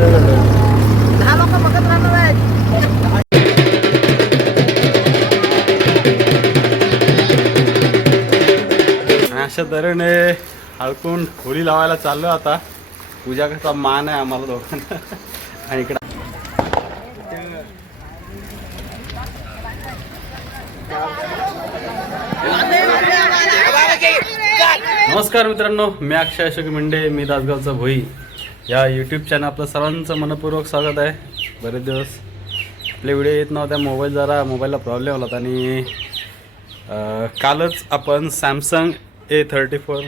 दहा लोक बघत राहणार अशा तऱ्हेने हळकून होळी लावायला चाललो आता. पूजा कसा मान आहे आम्हाला दोघांना. आणि इकडे. नमस्कार मित्रांनो मी अक्षय अशोक मेंढे मी दासगावचा भोई. या यूट्यूब चॅनल आपलं सर्वांचं मनपूर्वक स्वागत आहे. बरेच दिवस आपले व्हिडिओ येत नव्हत्या मोबाईल जरा मोबाईलला प्रॉब्लेम आला होता आणि कालच आपण Samsung A thirty four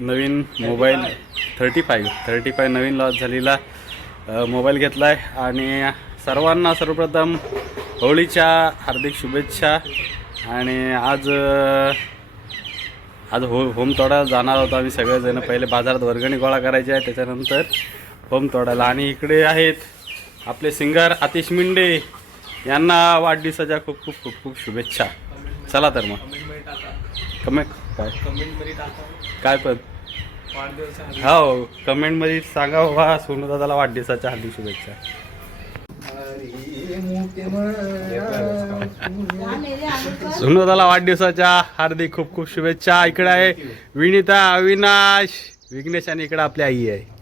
Naveen mobile thirty five thirty five Naveen launch झालेला मोबाईल घेतला आहे आणि सर्वांना सर्वप्रथम होळीच्या हार्दिक शुभेच्छा आणि आज आज हो होम तोडा जाणार होतो. आम्ही सगळेजण पहिले बाजारात वर्गणी गोळा करायची आहे त्याच्यानंतर होम तोडायला आणि इकडे आहेत आपले सिंगर आतिश मिंडे. यांना वाढदिवसाच्या खूप खूप खूप खूप शुभेच्छा. चला तर मग. कमेंट काय? काय पण. हो कमेंटमध्ये सांगा बाबा सोनू दादाला वाढदिवसाच्या हार्दिक शुभेच्छा. सोनू दादाला वाढदिवसाच्या हार्दिक खूप खूप शुभेच्छा. इकडे आहे विनिता अविनाश. विघ्नेश आणि इकडे आपली आई आहे.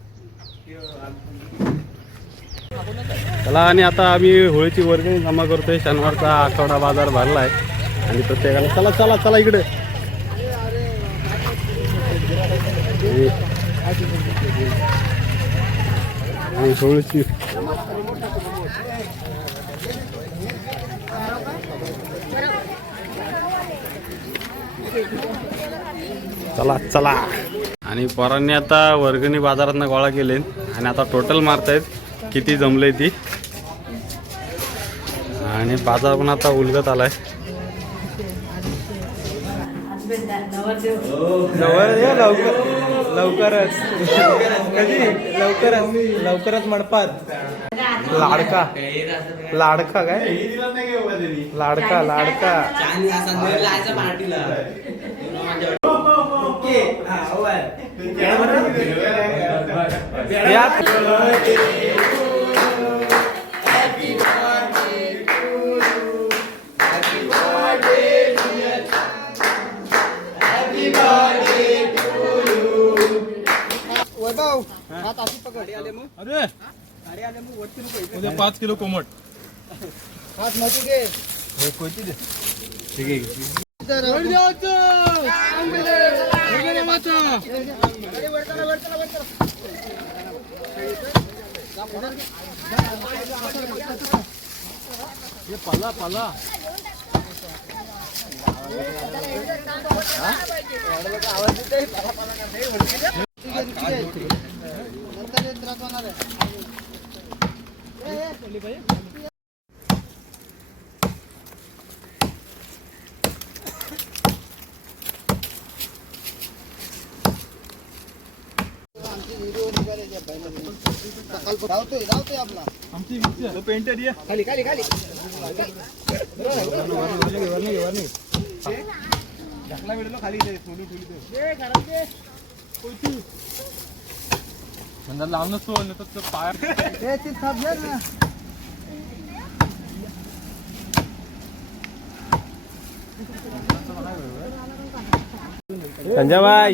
चला आणि आता आम्ही होळीची वर्गणी जमा करतोय. शनिवारचा आठवडा बाजार भरला आहे आणि प्रत्येकाला चला चला चला इकडे. आणि होळीची चला चला. आणि पोरांनी आता वर्गणी बाजारातनं गोळा केले. आणि आता टोटल मारतायत. किती जमले ती. आणि बाजार पण आता उलगत आलाय. लवकरच. कधी? लवकरच लवकरच म्हणपात लाडका. लाडका काय? लाडका लाडका. यात अरे! उद्या पाच किलो कोमट. हात मध्ये घे. नंतर येत राहणार आहे. धावतोय धावतोय आपला आमची पेंटर ये खाली खाली. खाली ढकला वेळेला खाली सोडून म्हणजे लावूनच तो नाही तर पाय ना. संजयबाई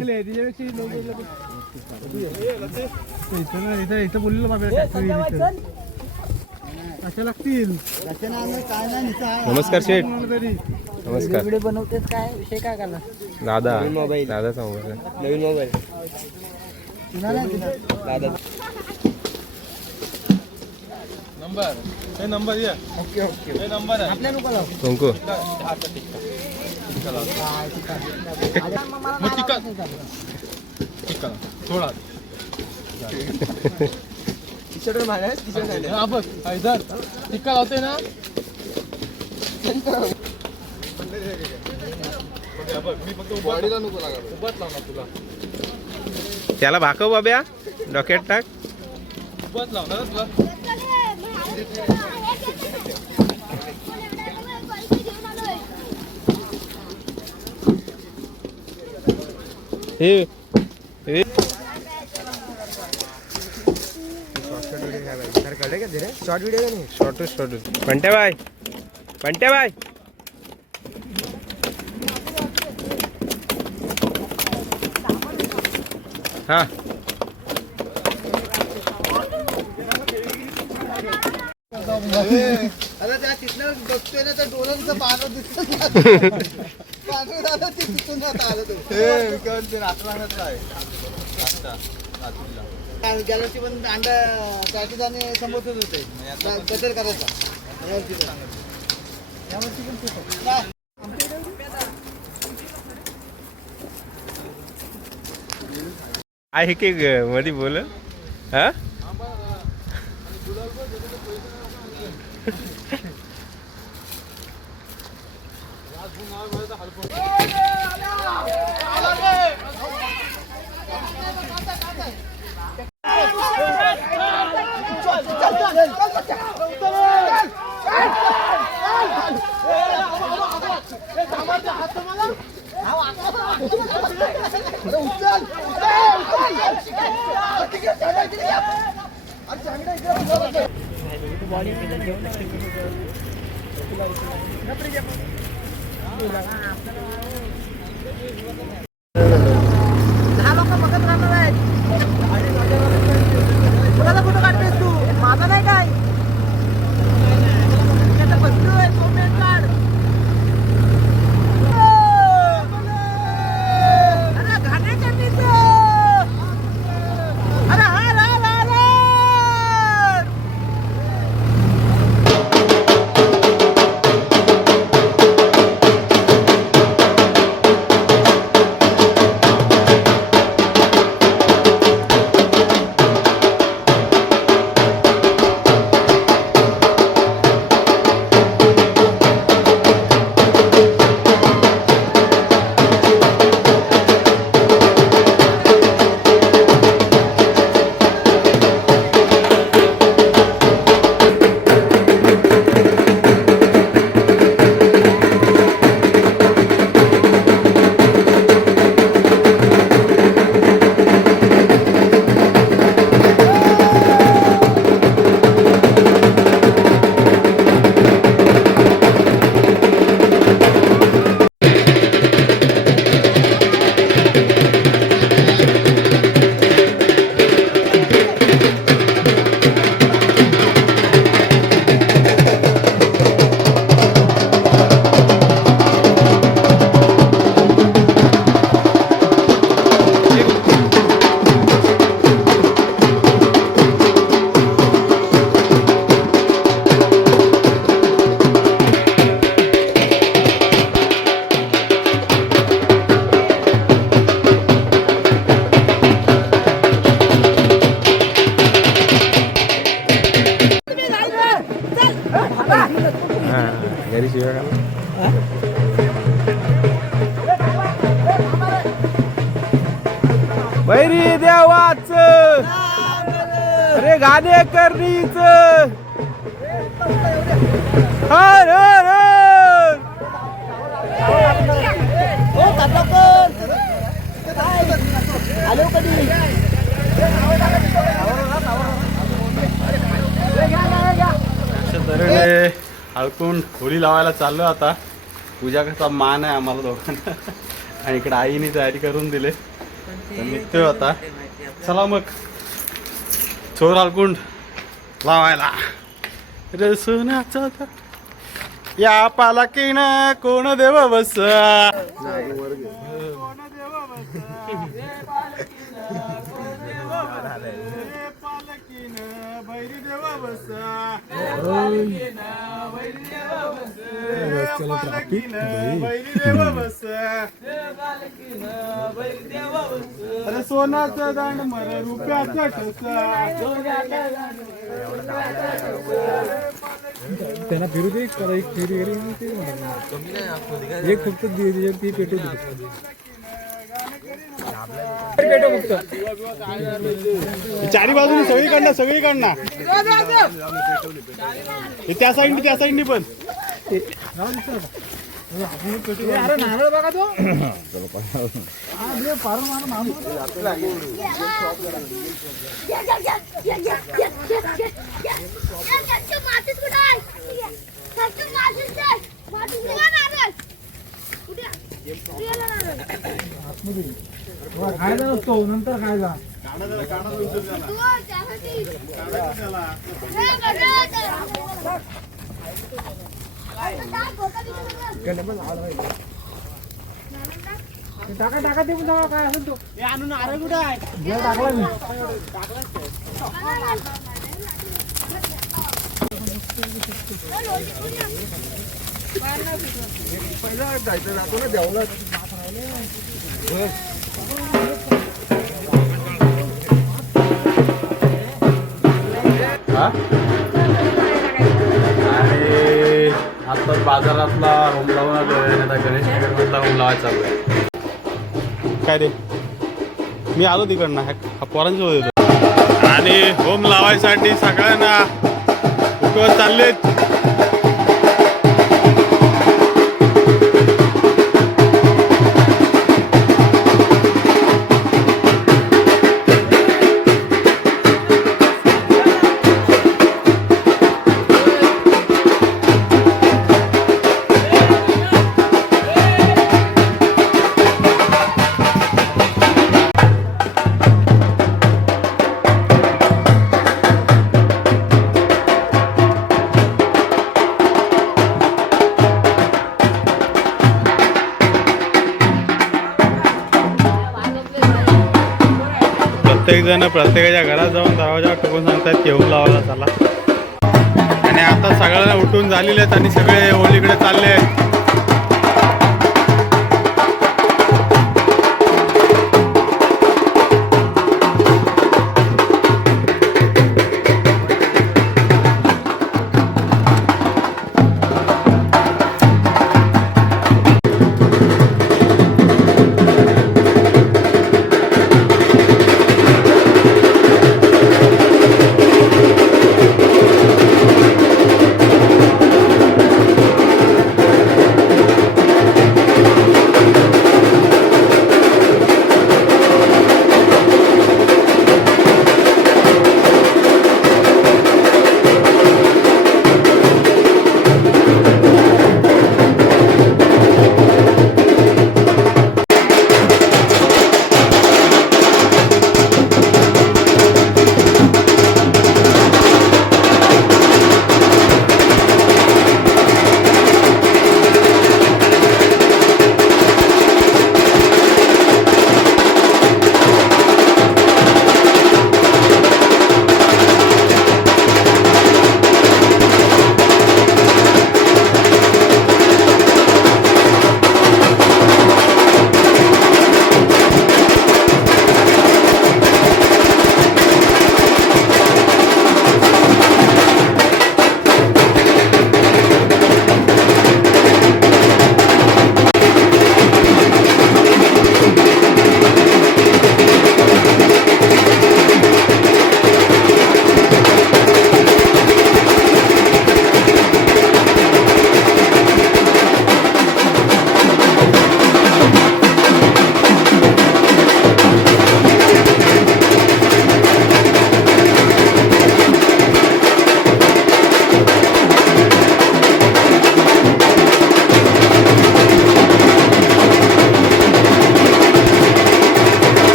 इथं बोललेलं बाबा अशा लागतील. नमस्कार शेठ. नमस्कार. व्हिडिओ काय? विषय काय करणार? दादा दादाचा मोबाईल नवीन मोबाईल? नंबर. हे नंबर ये. ओके ओके हे नंबर आहे. आपल्या लोकांना कुंकू मग टिका. टिका. थोडा हा बघ. हैदर टिक्का लावते ना? मी फक्त उभारीला नको लागा उभाच लावणार तुला. त्याला भाकव बाब्या डोक्यात टाक. हे शॉर्ट व्हिडिओ नाही? शॉर्टच शॉर्टच पंट्या बाय पंट्या बाय. हा. अरे त्या बघतोय ना त्या डोळ्यांचं पानं दिसत पानं झालं ते तिथून आता आलं तो. गॅलक्सी पण अंडा पॅकेज आणि समोरच होते. बदल करायचा. यावरती पण. यावरती पण आहे. नाही. आहे की ग मध्ये बोल हा दहा लोक बघत राहणार आहेत कुणाचा फोटो काढतेस तू माझा नाही काय गाणे करणीच हर हर. आलो कधी तऱ्हेने हळकून होळी लावायला चाललो आता. पूजा कसा मान आहे आम्हाला दोघांना. आणि इकडे आईने तयारी करून दिले. निघतोय आता. चला मग. चोर हळकुंड लावायला. रे सोन्याचा दा- या पालकीनं कोण देव बस? अरे सोनाचं दांड मर रुपयाचा ठसा. त्यांना फिरू दे एक फेरी. एक फक्त ती पेटू दे. चारी बाजूनी सगळीकडनं सगळीकडनं. त्या साईडनी त्या साईडनी पण. नारळ बघा तो बे, पारून मारून नसतो नंतर खायचा हे टाका टाका ते पण टाका काय असेल तो. आणून नारळ कुठं आहे जे टाकला मी हा आणि आता बाजारातला होम लावून आलो गणेश नगरमधला होम लावायचा चालू आहे काय रे? मी आलो तिकडनं हा येतो आणि होम लावायसाठी सगळ्यांना चाललेत. प्रत्येक जण प्रत्येकाच्या घरात जाऊन दरवाजा ठोकून सांगतात की लावला लावायला चला. आणि आता सगळ्यांना उठून झालेले आहेत आणि सगळे ओलीकडे चालले आहेत.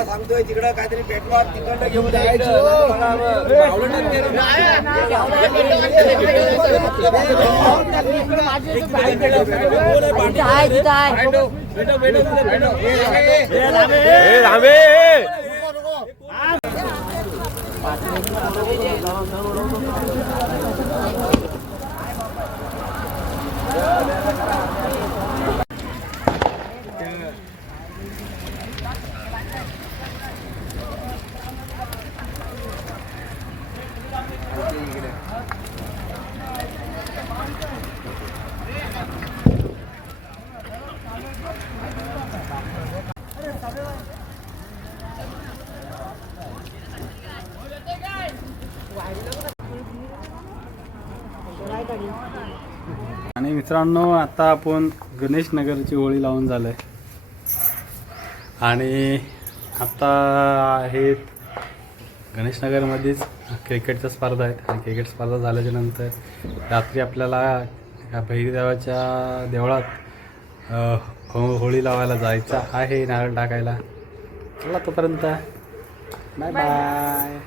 सांगतोय तिकडं काहीतरी पेटवा तिकडं घेऊन आणि मित्रांनो आता आपण गणेश नगरची होळी लावून झालंय. आणि आता आहेत गणेशनगरमध्येच क्रिकेटच्या स्पर्धा आहेत आणि क्रिकेट स्पर्धा झाल्याच्यानंतर रात्री आपल्याला ह्या भैरीदेवाच्या देवळात हो होळी लावायला जायचं आहे नारळ टाकायला. चला तोपर्यंत. बाय बाय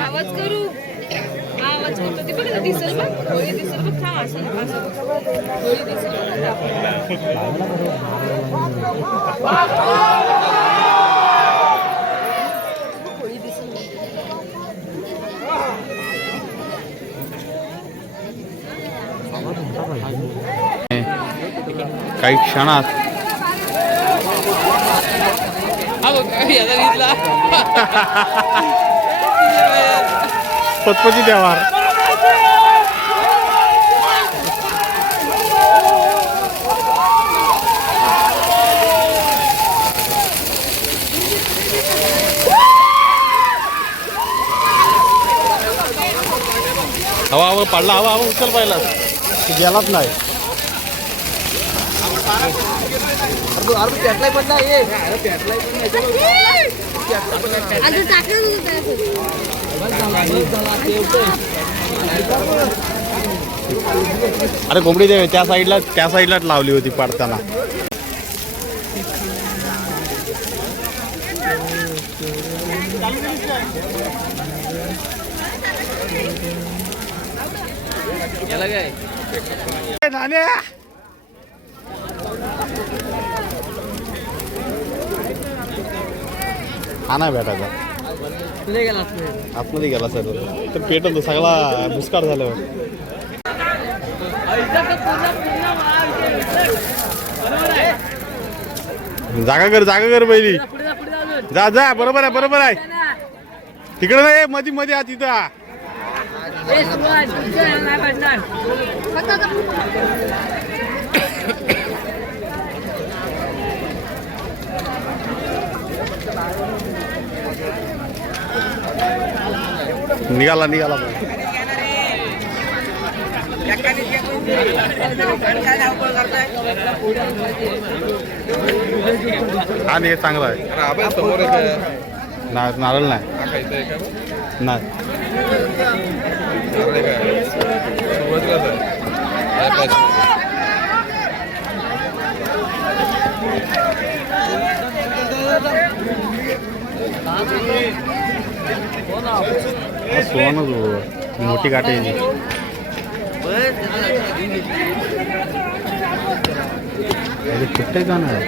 आवाज करू? आवाज करतो ते बघ ना दिसल बघ. होळी दिसल बघ थांब असं असं. होळी दिसल बघ काही क्षणात. पतपती देवार. हवा हवा पडला हवा हवा उचल पाहिला. गेलाच नाही पेटलाय पण नाही ये. अजून टाकलं नव्हतं अरे कोंबडी देवे त्या साईडला त्या साईडलाच लावली होती पाडताना. हा नाही भेटायचा. आतमध्ये गेला सर तर पेट होतो सगळा भुसकार झाल्यावर. जागा कर जागा कर पहिली. जा जा बरोबर आहे बरोबर आहे. तिकडे नाही मधी मध्ये आ तिथं आ. निघाला निघाला. हा नाही चांगला आहे. ना नारळ नाही. नाही. हा सोनच हो. मोठी ती. अरे कुठे जाणार?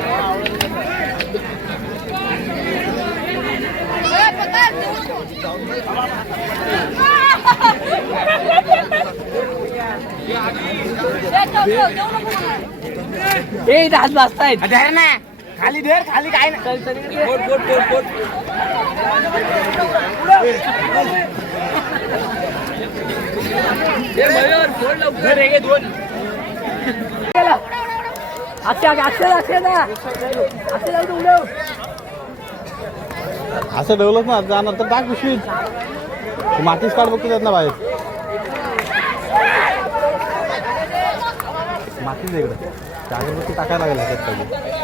खाली धर खाली काय नाही. असं ठेवलंच ना जाणार तर टाक पिशवी मातीच काढ बघतो त्यात ना बाहेर. मातीच आहे इकडं. टाकायला लागेल त्यात काही.